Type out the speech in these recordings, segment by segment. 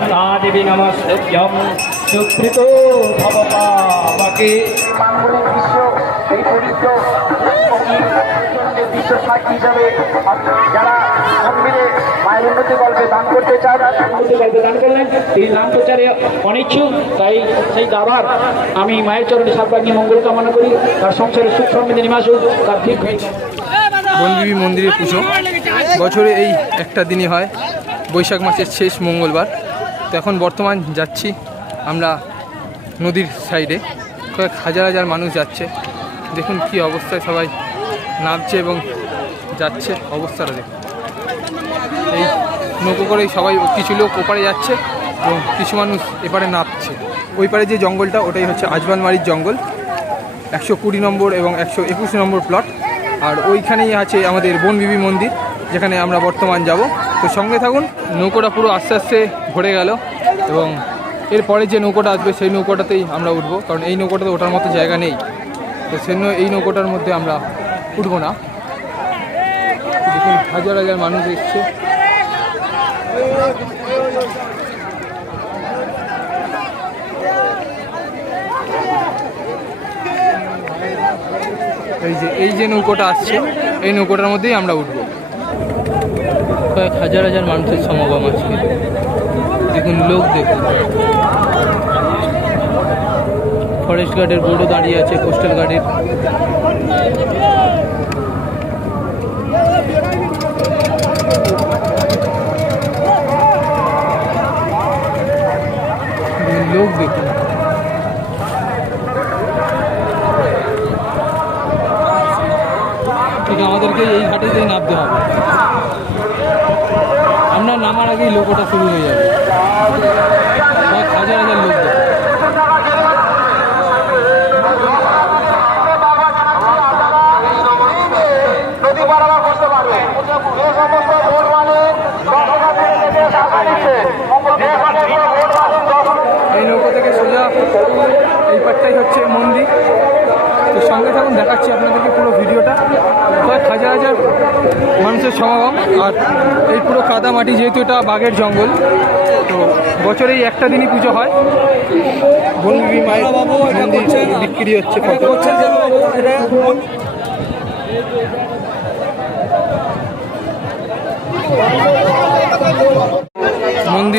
গঙ্গাদেবী নমস্তেভ্যম সুকৃত মাঙ্গলিক বিশ্ব এই পবিত্র বিশ্ব সাক্ষী হিসাবে যারা মন্দিরে মায়ের উন্নতি গল্পে দান করতে চান। উন্নতি গল্পে দান করলেন। তিনি নাম প্রচারে অনিচ্ছুক তাই সেই দাবার আমি মায়ের চরণে সর্বাঙ্গী মঙ্গল কামনা করি। তার সংসারে সুখ সমৃদ্ধি নিবাস হোক তার ঠিক বনবিবি মন্দিরের পুজো। বছরে এই একটা দিনই হয়। বৈশাখ মাসের শেষ মঙ্গলবার। তো এখন বর্তমান যাচ্ছি আমরা নদীর সাইডে। কয়েক হাজার হাজার মানুষ যাচ্ছে। দেখুন কি অবস্থায় সবাই নামছে এবং যাচ্ছে। অবস্থাটা দেখুন। এই নৌকো করেই সবাই কিছু লোক ওপারে যাচ্ছে এবং কিছু মানুষ এপারে নামছে। ওই পারে যে জঙ্গলটা, ওটাই হচ্ছে আজবানমারির জঙ্গল। একশো কুড়ি নম্বর এবং একশো একুশ নম্বর প্লট আর ওইখানেই আছে আমাদের বনবিবি মন্দির, যেখানে আমরা বর্তমান যাব। তো সঙ্গে থাকুন, নৌকোটা পুরো আস্তে আস্তে ভরে গেল এবং এরপরে যে নৌকোটা আসবে সেই নৌকোটাতেই আমরা উঠবো, কারণ এই নৌকোটাতে ওঠার মতো জায়গা নেই। তো সেজন্য এই নৌকোটার মধ্যে আমরা উঠবো না। দেখুন, হাজার হাজার মানুষ এসছে। এই যে এই যে নৌকোটা আসছে, এই নৌকোটার মধ্যেই আমরা উঠবো। কয়েক হাজার হাজার মানুষের সমাগম আজকে। দেখুন, লোক দেখুন। ফরেস্ট গার্ডের বোর্ডও দাঁড়িয়ে আছে, কোস্টাল গার্ডের। লোক দেখুন। ঠিক, আমাদেরকে এই ঘাটেতেই নামতে হবে। নামার আগেই লোকটা শুরু হয়ে যাবে। কয়েক হাজার হাজার লোক দেখো। নদী পারাবার করতে পারবে যে সমস্ত ভোট মানে দর্শনার্থীদের থেকে টাকা নিচ্ছে যে সমস্ত ভোট মানে দর্শক এই নৌকো থেকে সোজা এই পাটটাই হচ্ছে মন্দির তো সঙ্গে থাকুন দেখাচ্ছি আপনাদেরকে পুরো ভিডিওটা কয়েক হাজার হাজার মানুষের সমাগম, আর এই পুরো কাদা মাটি যেহেতু এটা বাঘের জঙ্গল, তো বছরে এই একটা দিনই পুজো হয়। বনবিবি মায়ের বিক্রি হচ্ছে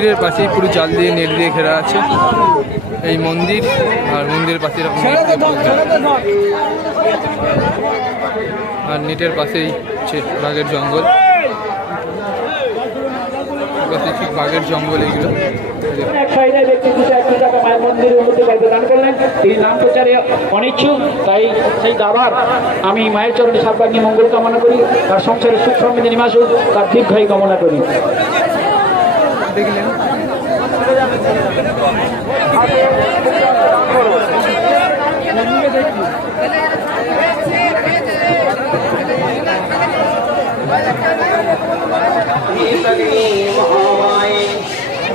মন্দিরের পাশেই পুরো জাল দিয়ে নেট দিয়ে ঘেরা আছে। এই মন্দির আর মন্দিরের পাশে এরকম। আর নেটের পাশেই হচ্ছে বাঘের জঙ্গল। পাশে ঠিক বাঘের জঙ্গল এগুলো তিনি নাম প্রচারে অনিচ্ছুক তাই সেই দাবার আমি মায়ের চরণে সর্বাঙ্গী মঙ্গল কামনা করি তার সংসারে সুখ সমৃদ্ধি নিবাস হোক তার দীর্ঘায়ু কামনা করি। देख लेना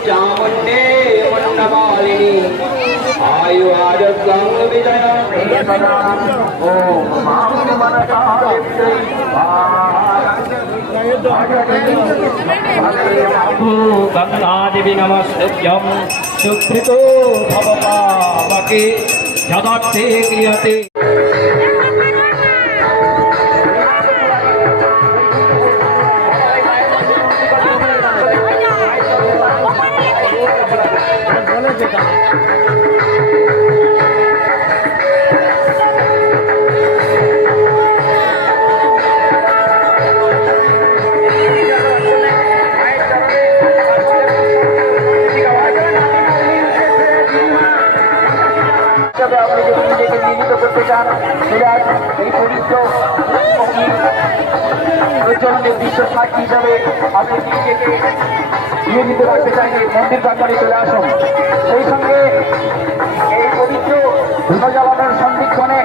चामुंडे मंडमालिनी आयु आरोग्यं विजयं ओम माँ গঙ্গাদেবী নমস্তেভ্যম সুকৃত ভব পাবকে যদার্থে ক্রিয়তে। চান তাহলে এই পবিত্র প্রচন্ডের বিশ্ব সাক্ষী হিসাবে আপনি নিজেকে নিয়োজিত রাখতে চাইলে মন্দির প্রাঙ্গণে চলে আসুন। সেই সঙ্গে এই পবিত্র ধুনজ্বালানোর সন্ধিক্ষণে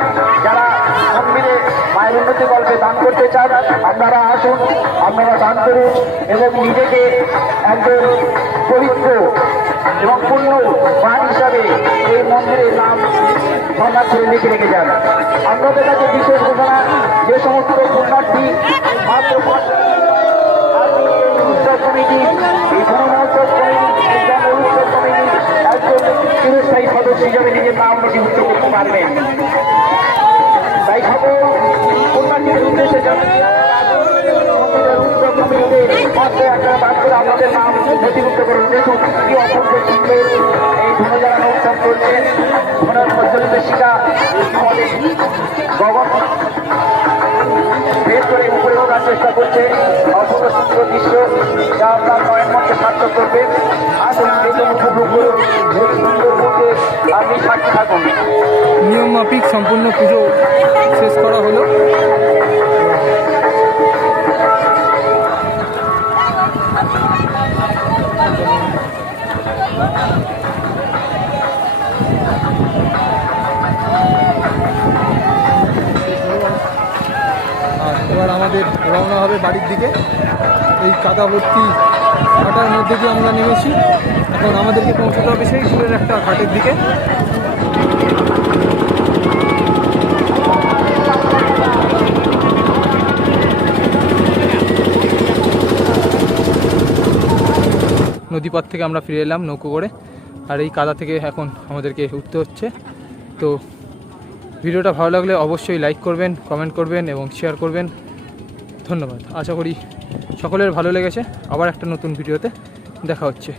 যারা মন্দিরে মায়ের উন্নতি গল্পে দান করতে চান, আপনারা আসুন আপনারা দান করুন এবং নিজেকে একজন পবিত্র এবং পূর্ণ প্রাণ হিসাবে এই মন্দিরের নাম সন্ধান করে লিখে রেখে যান। আপনাদের কাছে বিশেষ ঘোষণা, যে সমস্ত পুণ্যার্থী, মাত্র আপনাদের নাম নথিভুক্ত করুন। দেখুন, কি এই উৎসব চলছে। ধনের প্রচলিত শিকা গগন ভেদ করে উপরে ওঠার চেষ্টা করছে। অপূর্ব সুন্দর দৃশ্য, যা আপনার নয়ের মধ্যে সার্থক করবে। আসুন, দেখুন, উপভোগ করুন। নিয়ম মাফিক সম্পূর্ণ পুজো শেষ করা হলো। আমাদের রওনা হবে বাড়ির দিকে। এই কাদা ভর্তি ঘাটার মধ্যে দিয়ে আমরা নেমেছি। এখন আমাদেরকে পৌঁছতে হবে সেই দূরের একটা ঘাটের দিকে। নদীপথ থেকে আমরা ফিরে এলাম নৌকো করে। আর এই কাদা থেকে এখন আমাদেরকে উঠতে হচ্ছে। তো ভিডিওটা ভালো লাগলে অবশ্যই লাইক করবেন কমেন্ট করবেন এবং শেয়ার করবেন। ধন্যবাদ। আশা করি সকলের ভালো লেগেছে। আবার একটা নতুন ভিডিওতে দেখা হচ্ছে।